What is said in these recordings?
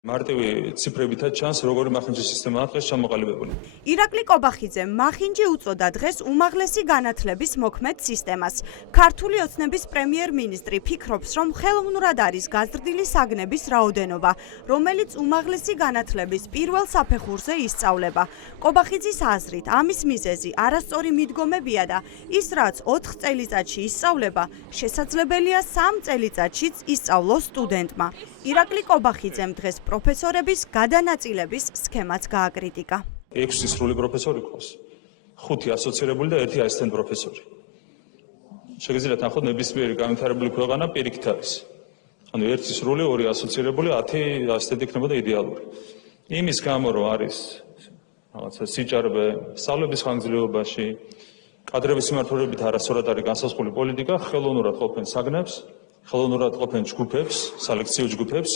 მარტივი ციფრებითაც ჩანს, როგორი მახინჯის სისტემაა დღეს ჩამოყალიბებული. ირაკლი კობახიძემ მახინჯი უწოდა დღეს უმაღლესი განათლების მოქმედ სისტემას. ქართული ოცნების პრემიერ-მინისტრი ფიქრობს, რომ ხელოვნურად არის გაზრდილი საგნების რაოდენობა, რომელიც უმაღლესი განათლების პირველ საფეხურზე ისწავლება. კობახიძის აზრით, ამის მიზეზი არასწორი მიდგომებია და ის, რაც 4 წელიწადში ისწავლება, შესაძლებელია 3 წელიწადშიც ისწავლოს სტუდენტმა. ირაკლი კობახიძემ დღეს პროფესორების გადანაწილების სქემაც გააკრიტიკა. 6 სრული პროფესორი ყავს. 5 ასოცირებული და 1 ასისტენტ პროფესორი. შეგიძლიათ ნახოთ ნებისმიერი განვითარებული ქვეყანა პირიქით არის. ანუ 1 სრული, 2 ასოცირებული, 10 ასისტენტი იქნებოდა იდეალური. იმის გამო რომ არის რაღაცა სიჭარბე სწავლების ხანგრძლივობაში, კადრების მიმართულებით არასწორად არის განსაზღვრული პოლიტიკა, ხელოვნურად ყოფენ საგნებს, ხელოვნურად ყოფენ ჯგუფებს, სალექციო ჯგუფებს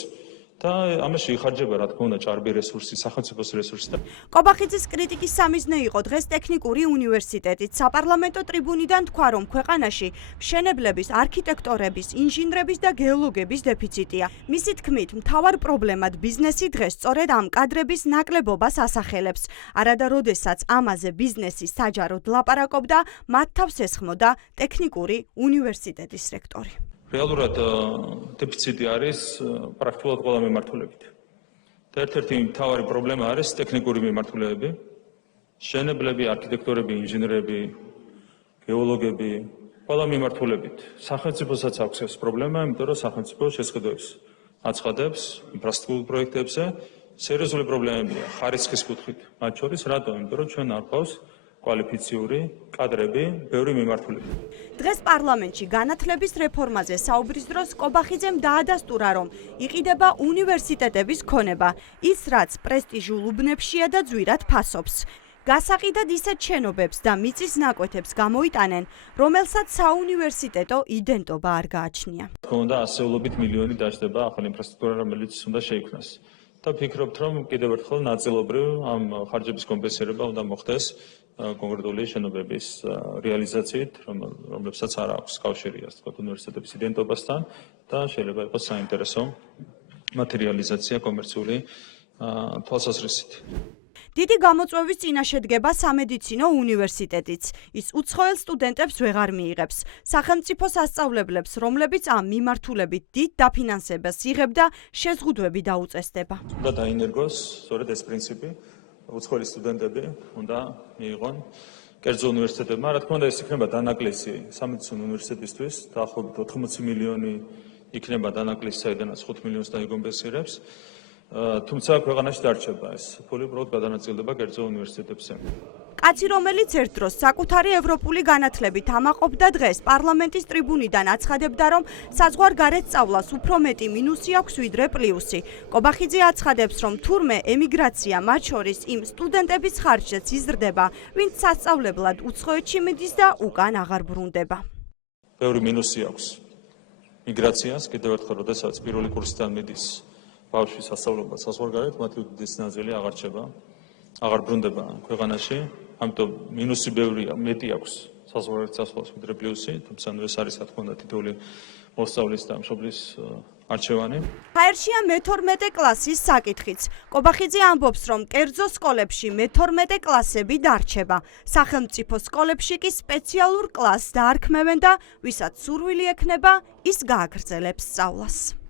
და ამაში იხარჯება რა თქმა უნდა ჭარბი რესურსი, სახელმწიფოს რესურსი და კობახიძის კრიტიკის სამიზნე იყო დღეს ტექნიკური უნივერსიტეტით. საპარლამენტო ტრიბუნიდან თქვა, რომ ქვეყანაში მშენებლების, არქიტექტორების, ინჟინრების და გეოლოგების დეფიციტია. მისი თქმით, მთავარ პრობლემად ბიზნესი დღეს სწორედ ამ კადრების ნაკლებობას ასახელებს. არადა როდესაც ამაზე ბიზნესი საჯაროდ ლაპარაკობდა, მათ თავს ესხმოდა ტექნიკური უნივერსიტეტის რექტორი. რეალურად დეფიციტი არის პრაქტიკულად ყველა მიმართულებით. და ერთ-ერთი მთავარი პრობლემა არის ტექნიკური მიმართულებები, მშენებლები, არქიტექტორები, ინჟინრები, გეოლოგები, ყველა მიმართულებით. სახელმწიფოსაც აქვს ეს პრობლემა, იმიტომ რომ სახელმწიფო შესყიდვებს აცხადებს ინფრასტრუქტურულ პროექტებზე, სერიოზული პრობლემებია ხარისხის კუთხით. მათ შორის რატომ? იმიტომ რომ ჩვენ არ ყავს კვალიფიციური კადრები, ბევრი მიმართულებით. დღეს პარლამენტში განათლების რეფორმაზე საუბრის დროს კობახიძემ დაადასტურა, რომ იყიდება უნივერსიტეტების ქონება, ის რაც პრესტიჟულ უბნებშია და ძვირად ფასობს. გასაყიდად ისეთ შენობებს და მიწის ნაკვეთებს გამოიტანენ, რომელსაც საუნივერსიტეტო იდენტობა არ გააჩნია. თქო უნდა ასეულობით მილიონი დაждდება ახალი ინფრასტრუქტურა, რომელიც უნდა შეიქმნას. და ფიქრობთ, რომ კიდევ ერთხელ ნაწილობრივ ამ ხარჯების კომპენსირება უნდა მოხდეს კონკრეტული შენობების რეალიზაციით, რომლებსაც არ აქვს კავშირი, ასე ვთქვათ, უნივერსიტეტების იდენტობასთან და შეიძლება იყოს საინტერესო მატერიალიზაცია კომერციული თვალსაზრისით. დიდი გამოწვევის წინაშე დგება სამედიცინო უნივერსიტეტიც. ის უცხოელ სტუდენტებს ვეღარ მიიღებს. სახელმწიფო სასწავლებლებს, რომლებიც ამ მიმართულებით დიდ დაფინანსებას იღებდა, შეზღუდვები დაუწესდება. უნდა დაინერგოს სწორედ ეს პრინციპი. უცხოელი სტუდენტები უნდა მიიღონ კერძო უნივერსიტეტებმა. რა თქმა უნდა, ეს იქნება დანაკლისი სამედიცინო უნივერსიტეტისთვის, დაახლოებით 80 მილიონი იქნება დანაკლისი, საიდანაც 5 მილიონს დაიგომპენსირებს. თუმცა ქვეყანაში დარჩება ეს ფული, უბრალოდ გადანაწილდება კერძო უნივერსიტეტებზე. კაცი, რომელიც ერთ დროს საკუთარი ევროპული განათლებით ამაყობდა დღეს პარლამენტის ტრიბუნიდან აცხადებდა, რომ საზღვარგარეთ სწავლას უფრო მეტი მინუსი აქვს ვიდრე პლუსი. კობახიძე აცხადებს, რომ თურმე ემიგრაცია მათ შორის იმ სტუდენტების ხარჯზეც იზრდება, ვინც სასწავლებლად უცხოეთში მიდის და უკან აღარ ბრუნდება. ბევრი მინუსი აქვს მიგრაციას, კიდევ ერთხელ, როდესაც პირველი კურსიდან მიდის ბავშვი სასწავლებლად საზღვარგარეთ, მათი უდიდესი ნაწილი აღარ რჩება, აღარ ბრუნდება ქვეყანაში. ამიტომ მინუსი ბევრია, მეტი აქვს საზღვარგარეთ წასვლას ვიდრე პლუსი, თუმცა ეს არის რა თქმა უნდა თითოეული მოსწავლის და მშობლის არჩევანი. ჰაერშია მე-12 კლასის საკითხიც. კობახიძე ამბობს, რომ კერძო სკოლებში მე-12 კლასები დარჩება. სახელმწიფო სკოლებში კი სპეციალურ კლასს დაარქმევენ და ვისაც სურვილი ექნება, ის გააგრძელებს სწავლას.